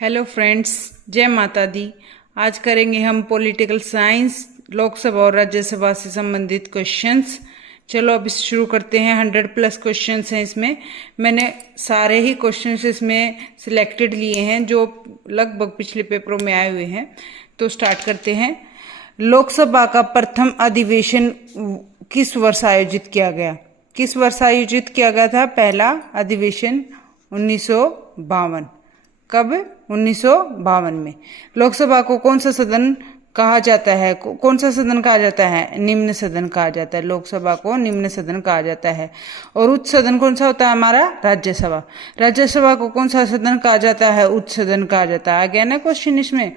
Hello friends, जय माता दी। आज करेंगे हम पॉलिटिकल साइंस, लोकसभा और राज्यसभा से संबंधित क्वेश्चंस। चलो अब शुरू करते हैं। 100+ क्वेश्चंस हैं इसमें। मैंने सारे ही क्वेश्चंस इसमें सिलेक्टेड लिए हैं जो लगभग पिछले पेपरों में आए हुए हैं। तो स्टार्ट करते हैं। लोकसभा का प्रथम अधिवेशन किस वर्ष आयोजित किया गया? किस वर्ष आयोजित किया गया था पहला अधिवेशन? 1952। कब? 1952 में। लोकसभा को कौन सा सदन कहा जाता है? कौन सा सदन कहा जाता है? निम्न सदन कहा जाता है। लोकसभा को निम्न सदन कहा जाता है। और उच्च सदन कौन सा होता है हमारा? राज्यसभा। राज्यसभा को कौन सा सदन कहा जाता है? उच्च सदन कहा जाता है। आ गया ना क्वेश्चन इसमें।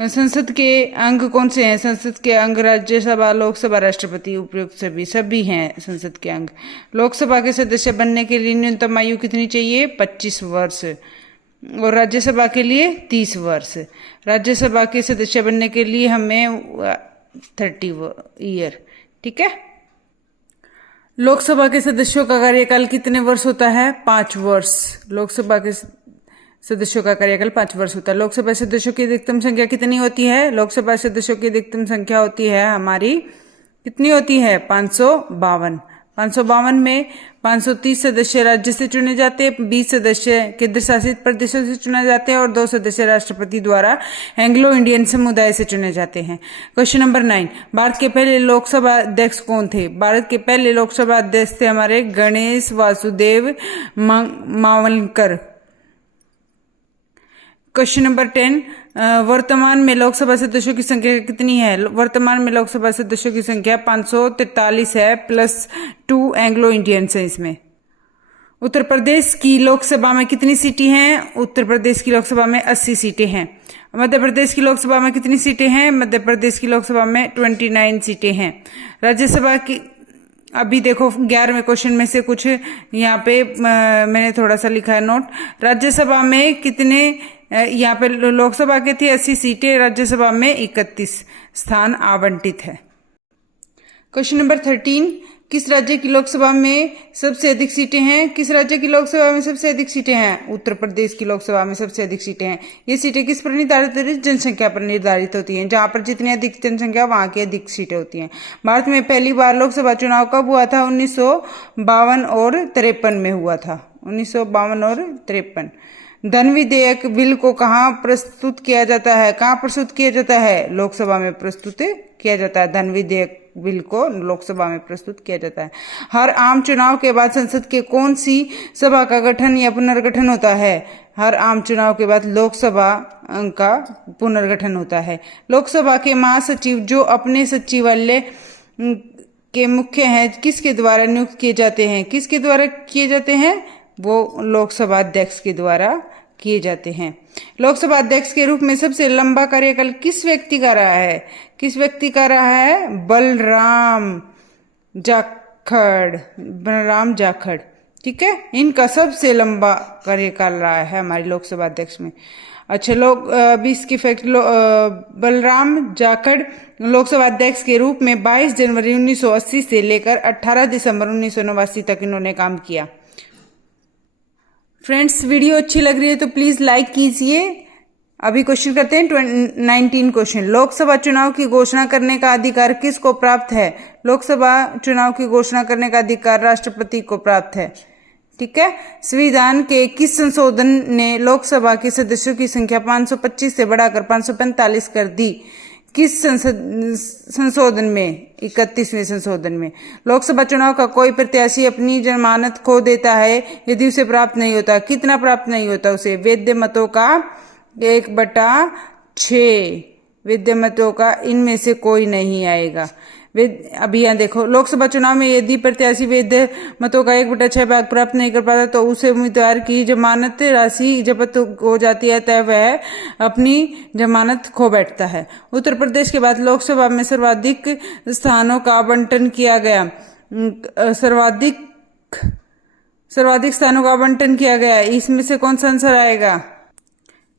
संसद के अंग कौन से हैं? संसद के अंग राज्यसभा, लोकसभा, राष्ट्रपति, उपयुक्त सभी हैं संसद के अंग। लोकसभा के सदस्य बनने के लिए न्यूनतम आयु कितनी चाहिए? 25 वर्ष। और राज्यसभा के लिए 30 वर्ष। राज्यसभा के सदस्य बनने के लिए हमें 30 ईयर। ठीक है। लोकसभा के सदस्यों का कार्यकाल कितने वर्ष होता है? 5 वर्ष। लोकसभा के सदस्यों का कार्यकाल 5 वर्ष होता है। लोकसभा सदस्यों की अधिकतम संख्या कितनी होती है? लोकसभा सदस्यों की अधिकतम संख्या होती है हमारी, कितनी होती है? 552। 552 में 530 सदस्य राज्य से चुने जाते हैं, 20 सदस्य केंद्र शासित प्रदेशों से चुने जाते हैं और 2 सदस्य राष्ट्रपति द्वारा एंग्लो इंडियन समुदाय से चुने जाते हैं। Question number 9। भारत के पहले लोकसभा अध्यक्ष कौन थे? भारत के पहले लोकसभा अध्यक्ष थे हमारे गणेश वासुदेव मावलकर। Question number 10। वर्तमान में लोकसभा सदस्यों की संख्या कितनी है? वर्तमान में लोकसभा सदस्यों की संख्या 543 है, +2 एंग्लो इंडियंस है इसमें। उत्तर प्रदेश की लोकसभा में कितनी सीटें हैं? उत्तर प्रदेश की लोकसभा में 80 सीटें हैं। मध्य प्रदेश की लोकसभा में कितनी सीटें हैं? मध्य प्रदेश की लोकसभा में 29 सीटें हैं। राज्यसभा की अभी देखो 11वें क्वेश्चन में से कुछ यहाँ पे मैंने थोड़ा सा लिखा है नोट। राज्यसभा में कितने, यहाँ पे लोकसभा के थे 80 सीटें, राज्यसभा में 31 स्थान आवंटित है। Question number 13। किस राज्य की लोकसभा में सबसे अधिक सीटें हैं? किस राज्य की लोकसभा में सबसे अधिक सीटें हैं? उत्तर प्रदेश की लोकसभा में सबसे अधिक सीटें हैं। ये सीटें किस पर निर्धारित होती है? जनसंख्या पर निर्धारित होती हैं। जहां पर जितनी अधिक जनसंख्या वहां की अधिक सीटें होती हैं। भारत में पहली बार लोकसभा चुनाव कब हुआ था? 1952 और 53 में हुआ था। 1952 और 53। धन विधेयक बिल को कहाँ प्रस्तुत किया जाता है? कहाँ प्रस्तुत किया जाता है? लोकसभा में प्रस्तुत किया जाता है। धन विधेयक बिल को लोकसभा में प्रस्तुत किया जाता है। हर आम चुनाव के बाद संसद के कौन सी सभा का गठन या पुनर्गठन होता है? हर आम चुनाव के बाद लोकसभा का पुनर्गठन होता है। लोकसभा के महासचिव जो अपने सचिवालय के मुख्य हैं किसके द्वारा नियुक्त किए जाते हैं? किसके द्वारा किए जाते हैं? वो लोकसभा अध्यक्ष के द्वारा किए जाते हैं। लोकसभा अध्यक्ष के रूप में सबसे लंबा कार्यकाल किस व्यक्ति का रहा है? किस व्यक्ति का रहा है? बलराम जाखड़। बलराम जाखड़। ठीक है। इनका सबसे लंबा कार्यकाल रहा है हमारे लोकसभा अध्यक्ष में। अच्छा, लोग अभी इसकी फैक्ट बलराम जाखड़ लोकसभा अध्यक्ष के रूप में 22 जनवरी 1980 से लेकर 18 दिसंबर 1989 तक इन्होंने काम किया। फ्रेंड्स, वीडियो अच्छी लग रही है तो प्लीज लाइक कीजिए। अभी क्वेश्चन करते हैं 19 क्वेश्चन। लोकसभा चुनाव की घोषणा करने का अधिकार किसको प्राप्त है? लोकसभा चुनाव की घोषणा करने का अधिकार राष्ट्रपति को प्राप्त है। ठीक है। संविधान के किस संशोधन ने लोकसभा के सदस्यों की संख्या 525 से बढ़ाकर 545 कर दी? किस संशोधन में? 31वें संशोधन में। लोकसभा चुनाव का कोई प्रत्याशी अपनी जमानत खो देता है यदि उसे प्राप्त नहीं होता। कितना प्राप्त नहीं होता उसे? वैध मतों का 1/6। वैध मतों का इनमें से कोई नहीं आएगा। अभी यहाँ देखो, लोकसभा चुनाव में यदि प्रत्याशी वैध मतों का 1/6 भाग प्राप्त नहीं कर पाता तो उसे उम्मीदवार की जमानत राशि जब्त हो जाती है, तय वह अपनी जमानत खो बैठता है। उत्तर प्रदेश के बाद लोकसभा में सर्वाधिक स्थानों का आवंटन किया गया। सर्वाधिक स्थानों का आवंटन किया गया। इसमें से कौन सा आंसर आएगा?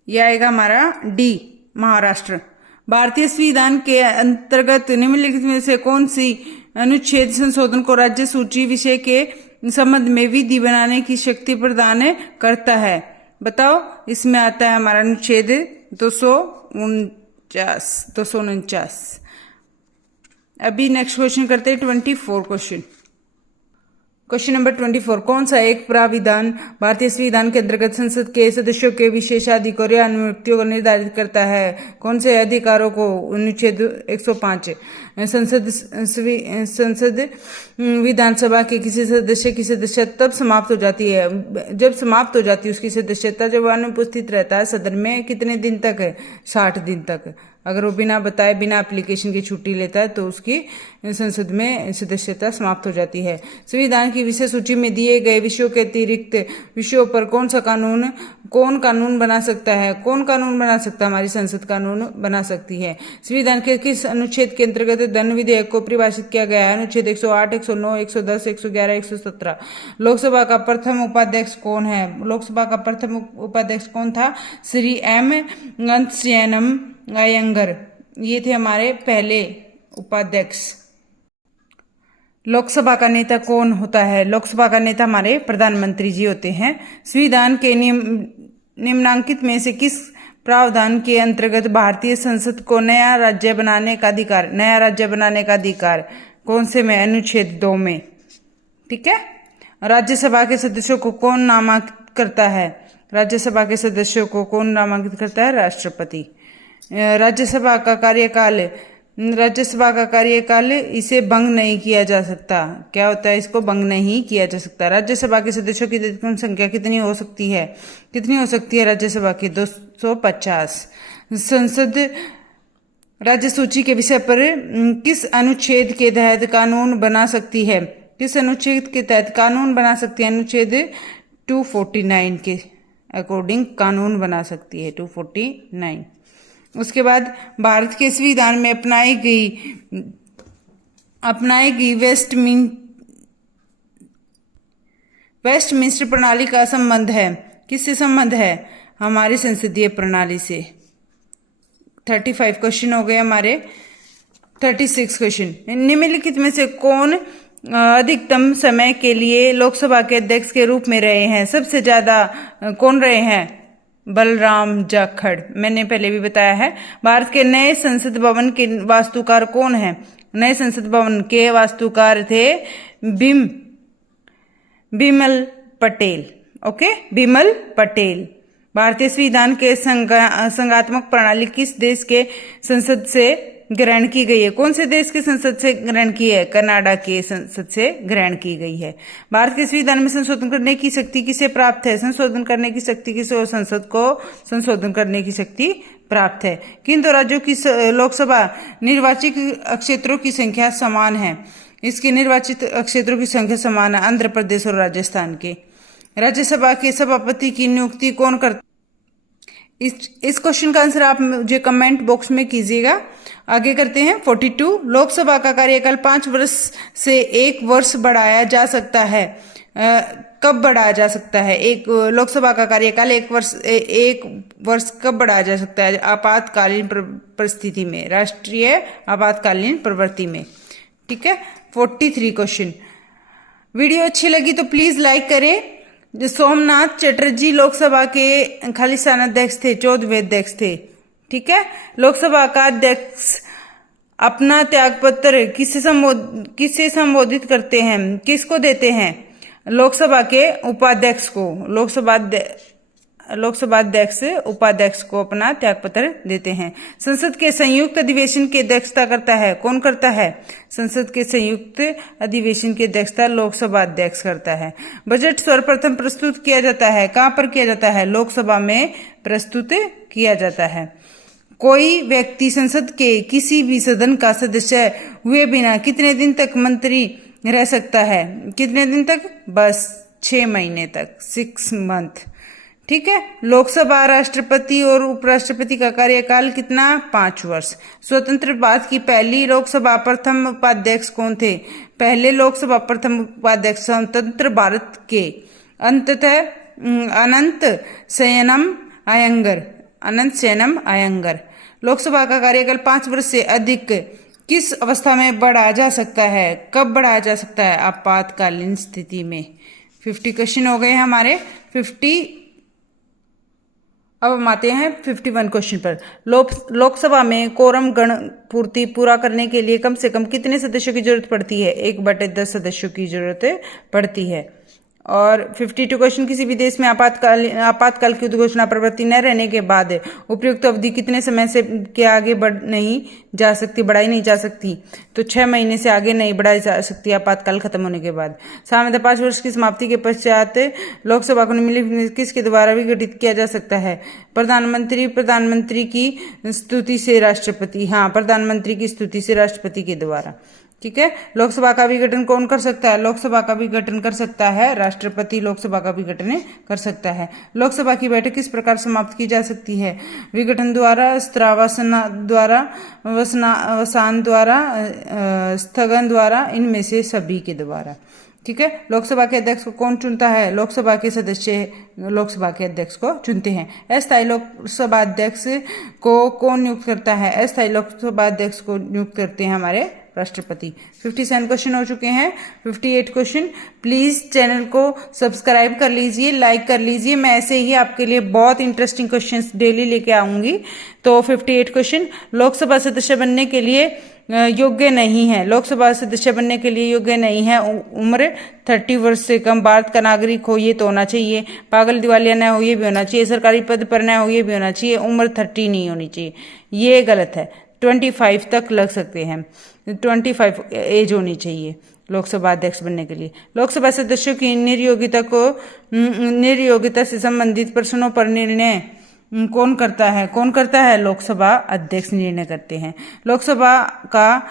यह आएगा हमारा डी, महाराष्ट्र। भारतीय संविधान के अंतर्गत निम्नलिखित में से कौन सी अनुच्छेद संशोधन को राज्य सूची विषय के संबंध में विधि बनाने की शक्ति प्रदान करता है? बताओ, इसमें आता है हमारा अनुच्छेद 249। अभी नेक्स्ट क्वेश्चन करते हैं 24 क्वेश्चन। क्वेश्चन नंबर 24, कौन सा एक प्राविधान भारतीय संविधान के अंतर्गत संसद के सदस्यों के विशेषाधिकारों या अनुमतियों को निर्धारित करता है? कौन से अधिकारों को अनुच्छेद 105 संसद विधानसभा के किसी सदस्य की सदस्यता तब समाप्त हो जाती है, जब समाप्त हो जाती है उसकी सदस्यता, जब वह अनुपस्थित रहता है सदन में कितने दिन तक है? 60 दिन तक। अगर वो बिना बताए, बिना एप्लीकेशन की छुट्टी लेता है तो उसकी संसद में सदस्यता समाप्त हो जाती है। संविधान की विषय सूची में दिए गए विषयों के अतिरिक्त विषयों पर कौन कानून बना सकता है? कौन कानून बना सकता है? हमारी संसद कानून बना सकती है। संविधान के किस अनुच्छेद के अंतर्गत धन विधेयक को परिभाषित किया गया है? अनुच्छेद 108, 109, 110, 111, 117। लोकसभा का प्रथम उपाध्यक्ष कौन है? लोकसभा का प्रथम उपाध्यक्ष कौन था? श्री एम अंतस्यनम अयंगर, ये थे हमारे पहले उपाध्यक्ष। लोकसभा का नेता कौन होता है? लोकसभा का नेता हमारे प्रधानमंत्री जी होते हैं। संविधान के निम्नांकित में से किस प्रावधान के अंतर्गत भारतीय संसद को नया राज्य बनाने का अधिकार कौन से में? अनुच्छेद 2 में। ठीक है। राज्यसभा के सदस्यों को कौन नामांकित करता है? राज्यसभा के सदस्यों को कौन नामांकित करता है? राष्ट्रपति। राज्यसभा का कार्यकाल इसे भंग नहीं किया जा सकता। क्या होता है? इसको भंग नहीं किया जा सकता। राज्यसभा के सदस्यों की कुल संख्या कितनी हो सकती है? राज्यसभा की? 250। संसद राज्य सूची के विषय पर किस अनुच्छेद के तहत कानून बना सकती है? किस अनुच्छेद के तहत कानून बना सकती है? अनुच्छेद 249 के अकॉर्डिंग कानून बना सकती है। 249। उसके बाद भारत के संविधान में अपनाई गई वेस्टमिंस्टर प्रणाली का संबंध है? किससे संबंध है? हमारी संसदीय प्रणाली से। 35 क्वेश्चन हो गए हमारे। 36 क्वेश्चन, निम्नलिखित में से कौन अधिकतम समय के लिए लोकसभा के अध्यक्ष के रूप में रहे हैं? सबसे ज्यादा कौन रहे हैं? बलराम जाखड़। मैंने पहले भी बताया है। भारत के नए संसद भवन के वास्तुकार कौन है? नए संसद भवन के वास्तुकार थे बिमल पटेल। ओके, बिमल पटेल। भारतीय संविधान के संघात्मक प्रणाली किस देश के संसद से ग्रहण की गई है? कौन से देश के संसद से ग्रहण की है? कनाडा के संसद से ग्रहण की गई है। भारत के संविधान में संशोधन करने की शक्ति किसे प्राप्त है? संशोधन करने की शक्ति किसे? संसद को संशोधन करने की शक्ति प्राप्त है। किन दो राज्यों की लोकसभा निर्वाचित क्षेत्रों की संख्या समान है? इसके निर्वाचित क्षेत्रों की संख्या समान है, आंध्र प्रदेश और राजस्थान के। राज्यसभा के सभापति की नियुक्ति कौन करता? इस क्वेश्चन का आंसर आप मुझे कमेंट बॉक्स में कीजिएगा। आगे करते हैं 42। लोकसभा का कार्यकाल 5 वर्ष से 1 वर्ष बढ़ाया जा सकता है। कब बढ़ाया जा सकता है? एक लोकसभा का कार्यकाल 1 वर्ष कब बढ़ाया जा सकता है? आपातकालीन परिस्थिति में, राष्ट्रीय आपातकालीन प्रवृत्ति में। ठीक है। 43 क्वेश्चन। वीडियो अच्छी लगी तो प्लीज लाइक करें। सोमनाथ चटर्जी लोकसभा के खालिस्तान अध्यक्ष थे, 14वें अध्यक्ष थे। ठीक है। लोकसभा का अध्यक्ष अपना त्यागपत्र किससे संबोधित करते हैं? किसको देते हैं? लोकसभा के उपाध्यक्ष को। लोकसभा अध्यक्ष उपाध्यक्ष को अपना त्यागपत्र देते हैं। संसद के संयुक्त अधिवेशन की अध्यक्षता करता है? कौन करता है? संसद के संयुक्त अधिवेशन की अध्यक्षता लोकसभा अध्यक्ष करता है। बजट सर्वप्रथम प्रस्तुत किया जाता है? कहां पर किया जाता है? लोकसभा में प्रस्तुत किया जाता है। कोई व्यक्ति संसद के किसी भी सदन का सदस्य हुए बिना कितने दिन तक मंत्री रह सकता है? कितने दिन तक? बस 6 महीने तक, 6 मंथ। ठीक है। लोकसभा, राष्ट्रपति और उपराष्ट्रपति का कार्यकाल कितना? 5 वर्ष। स्वतंत्र भारत की पहली लोकसभा प्रथम उपाध्यक्ष कौन थे? पहले लोकसभा प्रथम उपाध्यक्ष स्वतंत्र भारत के अनंत शयनम अयंगर। लोकसभा का कार्यकाल 5 वर्ष से अधिक किस अवस्था में बढ़ाया जा सकता है? कब बढ़ाया जा सकता है? आपातकालीन स्थिति में। 50 क्वेश्चन हो गए हमारे। अब हम आते हैं 51 क्वेश्चन पर। लोकसभा में कोरम गण पूर्ति पूरा करने के लिए कम से कम कितने सदस्यों की जरूरत पड़ती है? 1/10 सदस्यों की जरूरत पड़ती है। और 52 क्वेश्चन, किसी भी देश में आपातकाल की उद्घोषणा प्रवृत्ति न रहने के बाद उपयुक्त अवधि कितने समय से के आगे बढ़ाई नहीं जा सकती? तो 6 महीने से आगे नहीं बढ़ाई जा सकती आपातकाल खत्म होने के बाद। सामान्यतः 5 वर्ष की समाप्ति के पश्चात लोकसभा को निम्नलिखित किसके द्वारा विघटित किया जा सकता है? प्रधानमंत्री की स्तुति से राष्ट्रपति। हाँ, प्रधानमंत्री की स्तुति से राष्ट्रपति के द्वारा। ठीक है। लोकसभा का विघटन कौन कर सकता है? लोकसभा का विघटन कर सकता है राष्ट्रपति। लोकसभा का विघटन कर सकता है। लोकसभा की बैठक किस प्रकार समाप्त की जा सकती है? विघटन द्वारा, स्त्रावसन द्वारा, वसान द्वारा, स्थगन द्वारा, इनमें से सभी के द्वारा। ठीक है। लोकसभा के अध्यक्ष को कौन चुनता है? लोकसभा के सदस्य लोकसभा के अध्यक्ष को चुनते हैं। अस्थायी लोकसभा अध्यक्ष को कौन नियुक्त करता है? अस्थायी लोकसभा अध्यक्ष को नियुक्त करते हैं हमारे राष्ट्रपति। 57 क्वेश्चन हो चुके हैं। 58 क्वेश्चन। प्लीज चैनल को सब्सक्राइब कर लीजिए, लाइक कर लीजिए। मैं ऐसे ही आपके लिए बहुत इंटरेस्टिंग क्वेश्चंस डेली लेके आऊंगी। तो 58 क्वेश्चन, लोकसभा सदस्य बनने के लिए योग्य नहीं है। लोकसभा सदस्य बनने के लिए योग्य नहीं है। उम्र 30 वर्ष से कम, भारत का नागरिक हो ये तो होना चाहिए, पागल दिवालिया न हो ये भी होना चाहिए, सरकारी पद पर न हो ये भी होना चाहिए, उम्र 30 नहीं होनी चाहिए, ये गलत है। 25 तक लग सकते हैं, 25 एज होनी चाहिए लोकसभा अध्यक्ष बनने के लिए। लोकसभा सदस्यों की निर्योग्यता से संबंधित प्रश्नों पर निर्णय कौन करता है? लोकसभा अध्यक्ष निर्णय करते हैं। लोकसभा का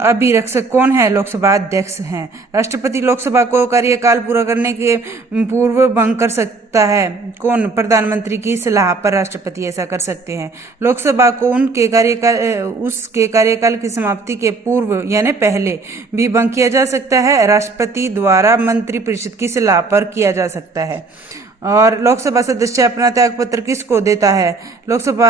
अभिरक्षक कौन है? लोकसभा अध्यक्ष हैं। राष्ट्रपति लोकसभा को कार्यकाल पूरा करने के पूर्व भंग कर सकता है। कौन? प्रधानमंत्री की सलाह पर राष्ट्रपति ऐसा कर सकते हैं। लोकसभा को उसके कार्यकाल की समाप्ति के पूर्व यानी पहले भी भंग किया जा सकता है। राष्ट्रपति द्वारा मंत्रिपरिषद की सलाह पर किया जा सकता है। और लोकसभा सदस्य अपना त्यागपत्र किसको देता है? लोकसभा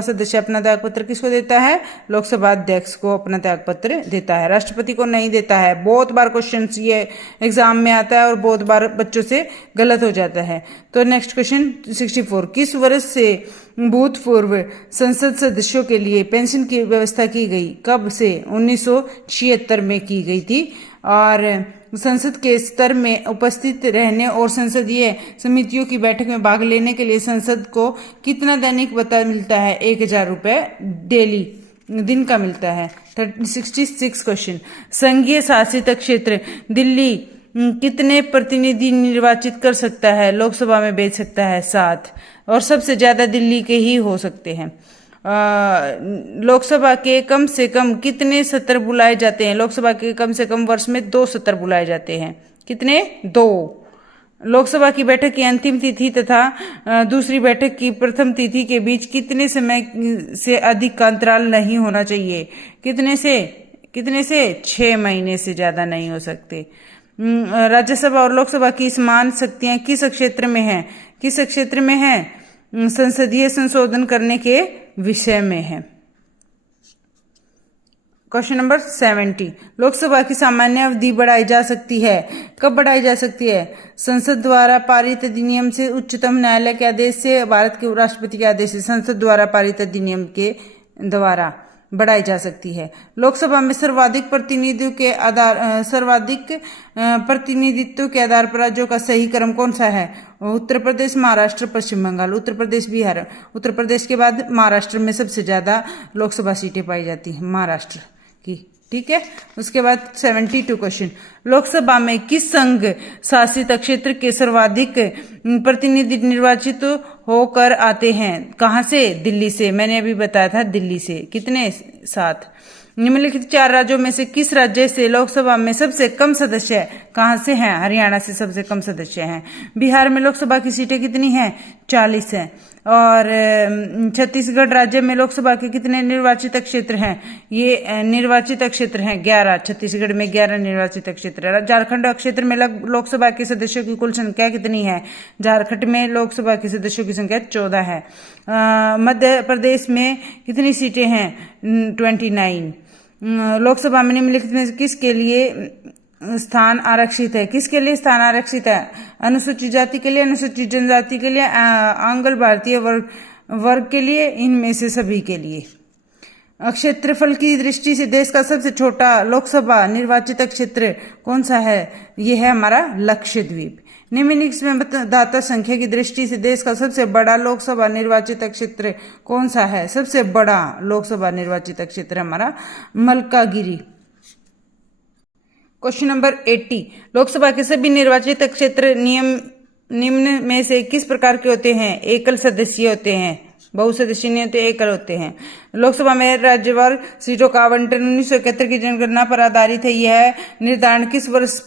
सदस्य अपना त्यागपत्र किसको देता है? लोकसभा अध्यक्ष को अपना त्यागपत्र देता है, राष्ट्रपति को नहीं देता है। बहुत बार क्वेश्चन ये एग्जाम में आता है और बहुत बार बच्चों से गलत हो जाता है। तो नेक्स्ट क्वेश्चन 64, किस वर्ष से भूतपूर्व संसद सदस्यों के लिए पेंशन की व्यवस्था की गई? कब से? 1976 में की गई थी। और संसद के स्तर में उपस्थित रहने और संसदीय समितियों की बैठक में भाग लेने के लिए संसद को कितना दैनिक भत्ता मिलता है? 1000 रुपये डेली दिन का मिलता है। 66 क्वेश्चन, संघीय शासित क्षेत्र दिल्ली कितने प्रतिनिधि निर्वाचित कर सकता है? लोकसभा में भेज सकता है 7, और सबसे ज्यादा दिल्ली के ही हो सकते हैं। लोकसभा के कम से कम कितने सत्र बुलाए जाते हैं? लोकसभा के कम से कम वर्ष में 2 सत्र बुलाए जाते हैं। कितने? 2। लोकसभा की बैठक की अंतिम तिथि तथा दूसरी बैठक की प्रथम तिथि के बीच कितने समय से अधिक का अंतराल नहीं होना चाहिए? कितने से? 6 महीने से ज्यादा नहीं हो सकते। राज्यसभा और लोकसभा की समान शक्तियां किस क्षेत्र में है? संसदीय संशोधन करने के विषय में है। क्वेश्चन नंबर 70, लोकसभा की सामान्य अवधि बढ़ाई जा सकती है। कब बढ़ाई जा सकती है? संसद द्वारा पारित अधिनियम से, उच्चतम न्यायालय के आदेश से, भारत के राष्ट्रपति के आदेश से, संसद द्वारा पारित अधिनियम के द्वारा बढ़ाई जा सकती है। लोकसभा में सर्वाधिक प्रतिनिधित्व के आधार पर राज्यों का सही क्रम कौन सा है? उत्तर प्रदेश, महाराष्ट्र, पश्चिम बंगाल। उत्तर प्रदेश, बिहार। उत्तर प्रदेश के बाद महाराष्ट्र में सबसे ज्यादा लोकसभा सीटें पाई जाती हैं, महाराष्ट्र की। ठीक है। उसके बाद 72 क्वेश्चन, लोकसभा में किस संघ शासित क्षेत्र के सर्वाधिक प्रतिनिधि निर्वाचित होकर आते हैं? कहां से? दिल्ली से। मैंने अभी बताया था दिल्ली से। कितने? 7। निम्नलिखित 4 राज्यों में से किस राज्य से लोकसभा में सबसे कम सदस्य कहां से हैं? हरियाणा से सबसे कम सदस्य हैं। बिहार में लोकसभा की सीटें कितनी हैं? 40 हैं। और छत्तीसगढ़ राज्य में लोकसभा के कितने निर्वाचित क्षेत्र हैं? ये निर्वाचित क्षेत्र हैं 11। छत्तीसगढ़ में 11 निर्वाचित क्षेत्र। झारखंड क्षेत्र में लोकसभा के सदस्यों की कुल संख्या कितनी है? झारखंड में लोकसभा के सदस्यों की संख्या 14 है। मध्य प्रदेश में कितनी सीटें हैं? 29। लोकसभा में निम्नलिखित में किसके लिए स्थान आरक्षित है? किसके लिए स्थान आरक्षित है? अनुसूचित जाति के लिए, अनुसूचित जनजाति के लिए, आंग्ल भारतीय वर्ग के लिए, इनमें से सभी के लिए। क्षेत्रफल की दृष्टि से देश का सबसे छोटा लोकसभा निर्वाचित क्षेत्र कौन सा है? यह है हमारा लक्षद्वीप। निम्नलिखित में मतदाता संख्या की दृष्टि से देश का सबसे बड़ा लोकसभा निर्वाचित क्षेत्र कौन सा है? सबसे बड़ा लोकसभा निर्वाचित क्षेत्र हमारा मलकागिरी। क्वेश्चन नंबर 80, लोकसभा के सभी निर्वाचित क्षेत्र निम्न में से किस प्रकार के होते हैं? एकल सदस्यीय होते हैं, बहुसदस्यीय नहीं होते, एकल होते हैं। लोकसभा में राज्यवार सीटों का आवंटन 1971 की जनगणना पर आधारित है। यह निर्धारण किस वर्ष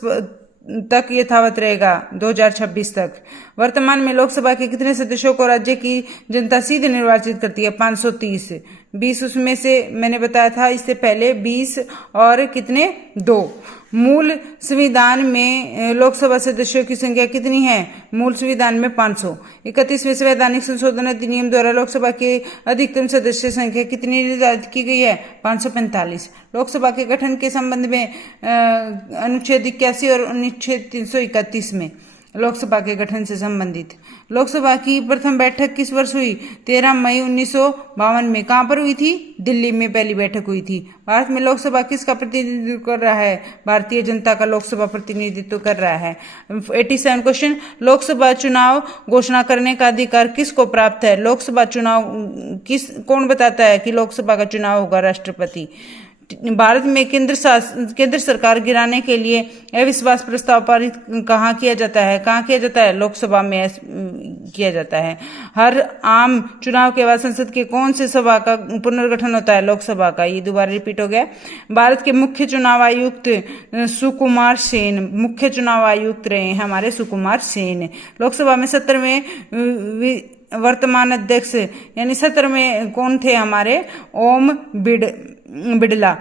तक यथावत रहेगा? 2026 तक। वर्तमान में लोकसभा के कितने सदस्यों को राज्य की जनता सीधे निर्वाचित करती है? 530। 20 उसमें से मैंने बताया था इससे पहले, 20 और कितने? 2। मूल संविधान में लोकसभा सदस्यों की संख्या कितनी है? मूल संविधान में 500। 31वें संवैधानिक संशोधन अधिनियम द्वारा लोकसभा के अधिकतम सदस्य संख्या कितनी निर्धारित की गई है? 545। लोकसभा के गठन के संबंध में अनुच्छेद 81 और अनुच्छेद 331 में लोकसभा के गठन से संबंधित लोकसभा की प्रथम बैठक किस वर्ष हुई? 13 मई 1952 में। कहां पर हुई थी? दिल्ली में पहली बैठक हुई थी। भारत में लोकसभा किसका प्रतिनिधित्व कर रहा है? भारतीय जनता का लोकसभा प्रतिनिधित्व कर रहा है। 87 क्वेश्चन, लोकसभा चुनाव घोषणा करने का अधिकार किसको प्राप्त है? लोकसभा चुनाव कौन बताता है कि लोकसभा का चुनाव होगा? राष्ट्रपति। भारत में केंद्र सरकार गिराने के लिए अविश्वास प्रस्ताव पारित कहाँ किया जाता है? कहाँ किया जाता है? लोकसभा में किया जाता है। हर आम चुनाव के बाद संसद के कौन से सभा का पुनर्गठन होता है? लोकसभा का। ये दोबारा रिपीट हो गया। भारत के मुख्य चुनाव आयुक्त सुकुमार सेन मुख्य चुनाव आयुक्त रहे हैं हमारे सुकुमार सेन। लोकसभा में 17वें वर्तमान अध्यक्ष यानी 17 में कौन थे? हमारे ओम बिड़ला।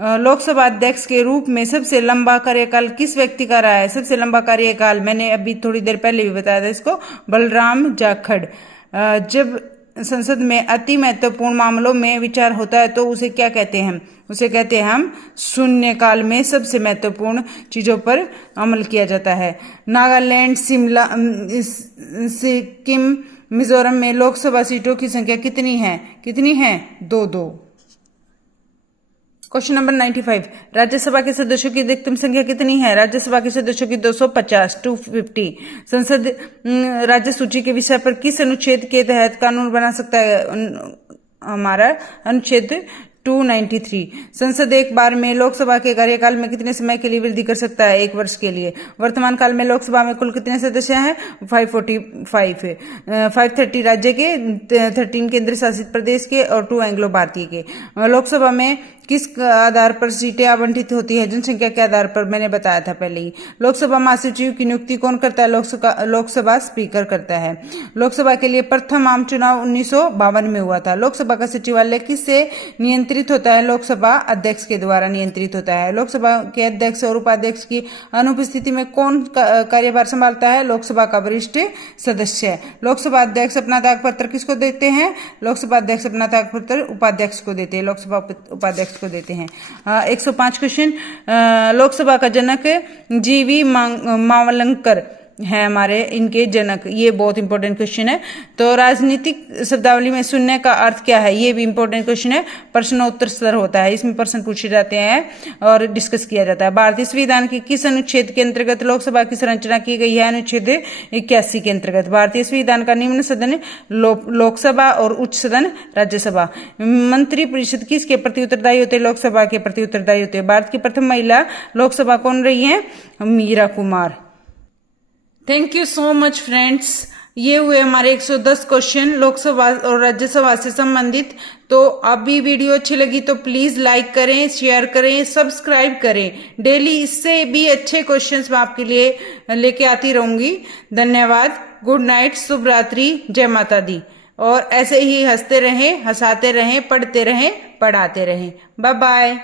लोकसभा अध्यक्ष के रूप में सबसे लंबा कार्यकाल किस व्यक्ति का रहा है? सबसे लंबा कार्यकाल मैंने अभी थोड़ी देर पहले भी बताया था इसको, बलराम जाखड़। जब संसद में अति महत्वपूर्ण मामलों में विचार होता है तो उसे क्या कहते हैं? उसे कहते हैं हम शून्यकाल में सबसे महत्वपूर्ण चीजों पर अमल किया जाता है। नागालैंड, शिमला, सिक्किम, मिजोरम में लोकसभा सीटों की संख्या कितनी है? कितनी है? 2-2। क्वेश्चन नंबर 95, राज्यसभा के सदस्यों की अधिकतम संख्या कितनी है? राज्यसभा के सदस्यों की 250, 250। संसद राज्य सूची के विषय पर किस अनुच्छेद के तहत कानून बना सकता है? हमारा अनुच्छेद 293। संसद एक बार में लोकसभा के कार्यकाल में कितने समय के लिए वृद्धि कर सकता है? 1 वर्ष के लिए। वर्तमान काल में लोकसभा में कुल कितने सदस्य हैं? 545 है। 530 राज्य के, 13 केंद्र शासित प्रदेश के और 2 एंग्लो भारतीय के। लोकसभा में किस आधार पर सीटें आवंटित होती है? जनसंख्या के आधार पर, मैंने बताया था पहले ही। लोकसभा महासचिव की नियुक्ति कौन करता है? लोकसभा स्पीकर करता है। लोकसभा के लिए प्रथम आम चुनाव 1952 में हुआ था। लोकसभा का सचिवालय किससे नियंत्रित होता है? लोकसभा अध्यक्ष के द्वारा नियंत्रित होता है। लोकसभा के अध्यक्ष और उपाध्यक्ष की अनुपस्थिति में कौन कार्यभार संभालता है? लोकसभा का वरिष्ठ सदस्य। लोकसभा अध्यक्ष अपना त्यागपत्र किसको देते हैं? लोकसभा अध्यक्ष अपना त्यागपत्र उपाध्यक्ष को देते हैं, लोकसभा उपाध्यक्ष को देते हैं। 105 क्वेश्चन, लोकसभा का जनक जीवी मावलंकर है हमारे, इनके जनक। ये बहुत इंपॉर्टेंट क्वेश्चन है। तो राजनीतिक शब्दावली में शून्य का अर्थ क्या है? ये भी इंपॉर्टेंट क्वेश्चन है, प्रश्नोत्तर स्तर होता है, इसमें प्रश्न पूछे जाते हैं और डिस्कस किया जाता है। भारतीय संविधान के किस अनुच्छेद के अंतर्गत लोकसभा की संरचना की गई है? अनुच्छेद 81 के अंतर्गत। भारतीय संविधान का निम्न सदन लोकसभा और उच्च सदन राज्यसभा। मंत्री परिषद किसके प्रति उत्तरदायी होते हैं? लोकसभा के प्रति उत्तरदायी होते हैं। भारत की प्रथम महिला लोकसभा कौन रही है? Meera Kumar. Thank you so much friends. ये हुए हमारे 110 क्वेश्चन लोकसभा और राज्यसभा से संबंधित। तो अभी वीडियो अच्छी लगी तो प्लीज लाइक करें, शेयर करें, सब्सक्राइब करें। डेली इससे भी अच्छे क्वेश्चंस मैं आपके लिए लेके आती रहूंगी। धन्यवाद, गुड नाइट, शुभ रात्रि, जय माता दी। और ऐसे ही हंसते रहें, हंसाते रहें, पढ़ते रहें, पढ़ाते रहें। Bye bye.